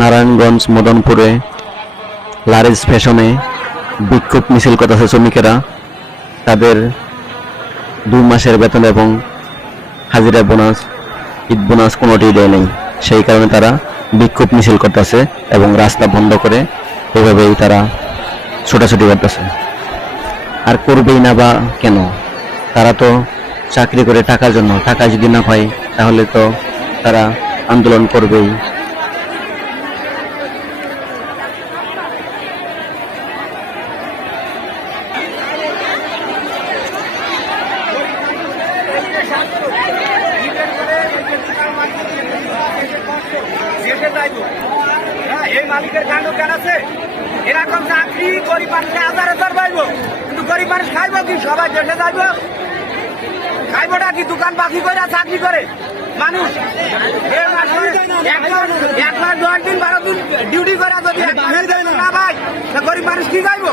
নারায়ণগঞ্জ মদনপুরে লারিস ফ্যাশনে বিক্ষোভ মিছিল করতেছে শ্রমিকেরা। তাদের 2 মাসের বেতন এবং হাজিরা বোনাস, ঈদ বোনাস কোনোটিই দেয় নেই। সেই কারণে তারা বিক্ষোভ মিছিল করতেছে এবং রাস্তা বন্ধ করে এভাবেই তারা ছোটাছুটি করতেছে। আর করবেই না বা কেন? তারা তো চাকরি করে টাকার জন্য, টাকা যদি না পায় তাহলে তো তারা আন্দোলন করবেই। এই মালিকের কাণ্ড কেন আছে? এরকম চাকরি গরিব মানুষে হাজার হাজার পাইব, কিন্তু গরিব মানুষ খাইব কি? সবাই দেশে যাইব, খাইবটা কি? দোকান বাকি করে চাকরি করে মানুষ 1 মাস 10 দিন 12 দিন ডিউটি করে যদি না ভাই, গরিব মানুষ কি যাইব?